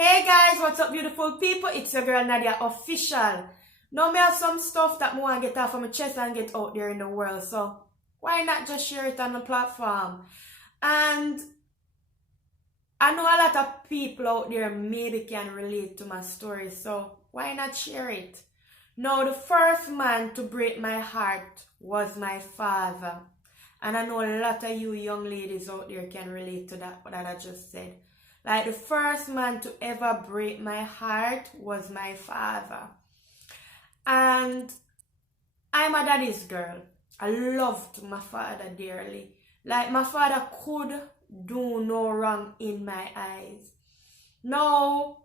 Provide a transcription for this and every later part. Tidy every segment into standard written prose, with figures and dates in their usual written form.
Hey guys, what's up beautiful people? It's your girl Nadia Official. Now me have some stuff that I want to get off of my chest and get out there in the world. So why not just share it on the platform? And I know a lot of people out there maybe can relate to my story. So why not share it? Now the first man to break my heart was my father. And I know a lot of you young ladies out there can relate to that, what I just said. Like the first man to ever break my heart was my father. And I'm a daddy's girl. I loved my father dearly. Like my father could do no wrong in my eyes. Now,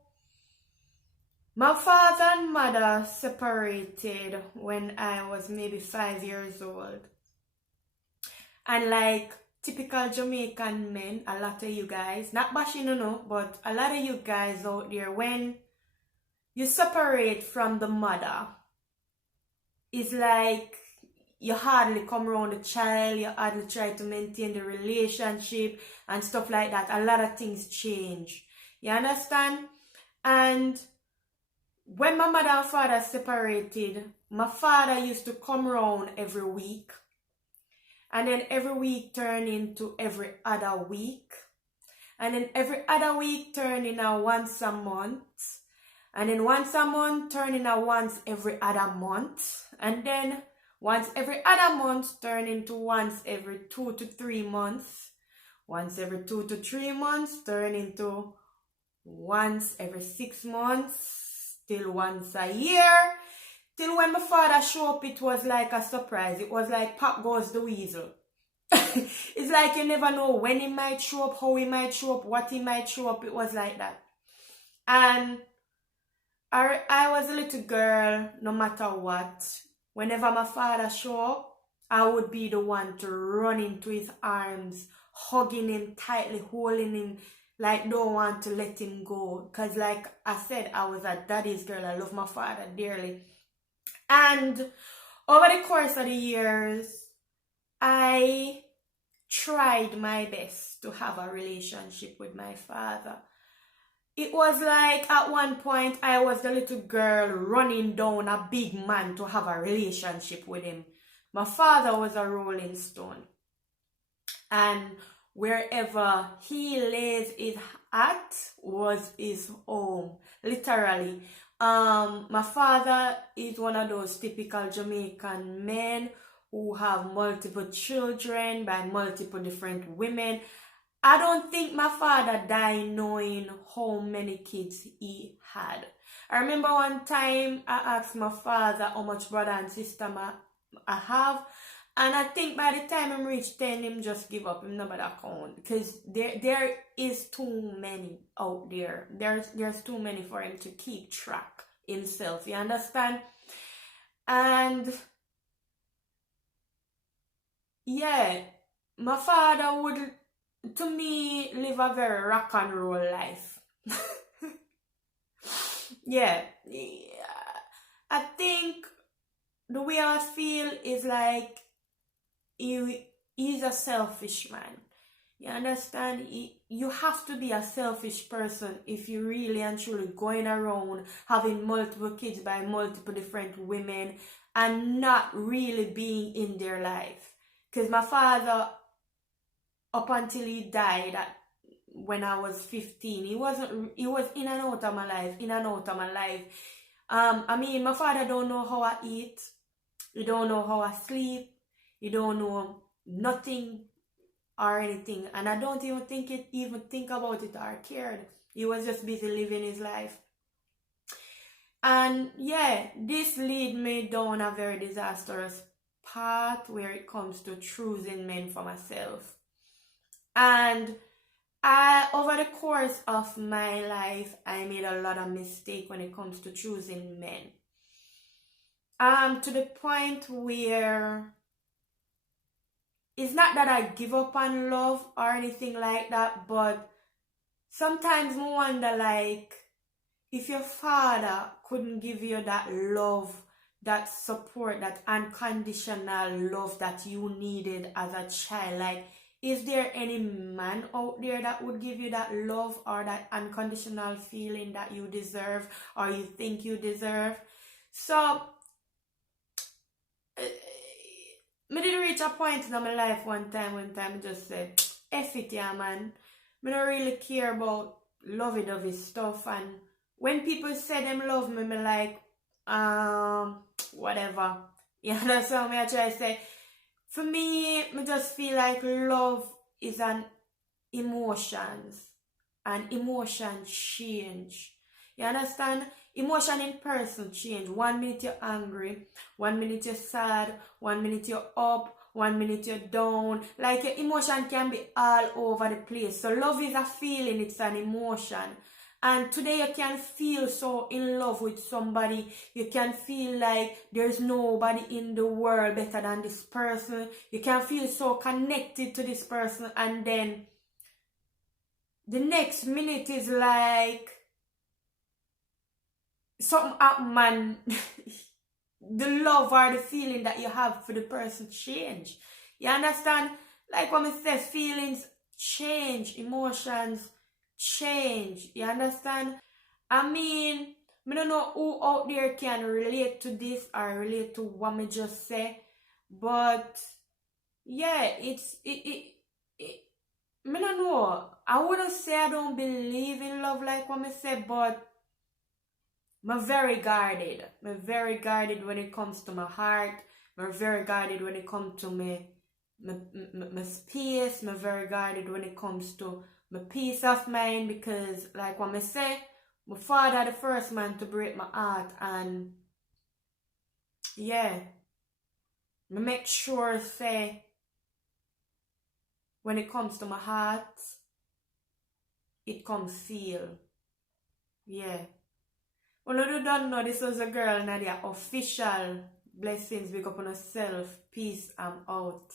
my father and mother separated when I was maybe 5 years old. And like typical Jamaican men, a lot of you guys, not bashing but a lot of you guys out there, when you separate from the mother, it's like you hardly come around the child, you hardly try to maintain the relationship and stuff like that. A lot of things change. You understand? And when my mother and father separated, my father used to come around every week. And then every week turned into every other week. And then every other week turned into once a month. And then once a month turned into once every other month. And then once every other month turned into once every 2 to 3 months. Once every 2 to 3 months turned into once every 6 months. Till once a year. Till when my father showed up, it was like a surprise. It was like Pop Goes the Weasel. It's like you never know when he might show up, how he might show up, what he might show up. It was like that. And I was a little girl, no matter what. Whenever my father showed up, I would be the one to run into his arms, hugging him tightly, holding him, like don't want to let him go. Because like I said, I was a daddy's girl. I love my father dearly. And over the course of the years, I tried my best to have a relationship with my father. It was like at one point I was the little girl running down a big man to have a relationship with him. My father was a rolling stone. And wherever he lays his hat was his home, literally. My father is one of those typical Jamaican men who have multiple children by multiple different women. I don't think my father died knowing how many kids he had. I remember one time I asked my father how much brother and sister I have. And I think by the time I reached 10, him just give up. Him nobody count. Because there is too many out there. There's too many for him to keep track himself. You understand? And yeah, my father would, to me, live a very rock and roll life. yeah. I think the way I feel is like he's a selfish man. You understand? You have to be a selfish person if you really and truly going around having multiple kids by multiple different women and not really being in their life. Because my father, up until he died when I was 15, he was in and out of my life, I mean, my father don't know how I eat. He don't know how I sleep. He don't know nothing or anything. And I don't even think about it or cared. He was just busy living his life. And yeah, this lead me down a very disastrous path where it comes to choosing men for myself. And over the course of my life, I made a lot of mistakes when it comes to choosing men. To the point where it's not that I give up on love or anything like that, but sometimes I wonder, like, if your father couldn't give you that love, that support, that unconditional love that you needed as a child, like, is there any man out there that would give you that love or that unconditional feeling that you deserve or you think you deserve? So, me did reach a point in my life one time I just said, F it, yeah, man. Me don't really care about lovey-dovey stuff. And when people say them love me, me like, whatever. You understand me? I try to say, for me, me just feel like love is an emotions. And emotion change. You understand? Emotion in person change. 1 minute you're angry, 1 minute you're sad, 1 minute you're up, 1 minute you're down. Like your emotion can be all over the place. So love is a feeling, it's an emotion. And today you can feel so in love with somebody. You can feel like there's nobody in the world better than this person. You can feel so connected to this person. And then the next minute is like something happen, man. The love or the feeling that you have for the person change. You understand? Like when it says feelings change, emotions change. You understand? I mean, I don't know who out there can relate to this or relate to what me just say, but yeah, I don't know. I wouldn't say I don't believe in love like what me say, but I'm very guarded. I'm very guarded when it comes to my heart. I'm very guarded when it comes to my space. I'm very guarded when it comes to my peace of mind, because like what I say, my father the first man to break my heart, and yeah, I make sure say when it comes to my heart, it comes sealed. Yeah. Well, you don't know, this was a girl, Nadia. Official. Blessings, big up on yourself. Peace, I'm out.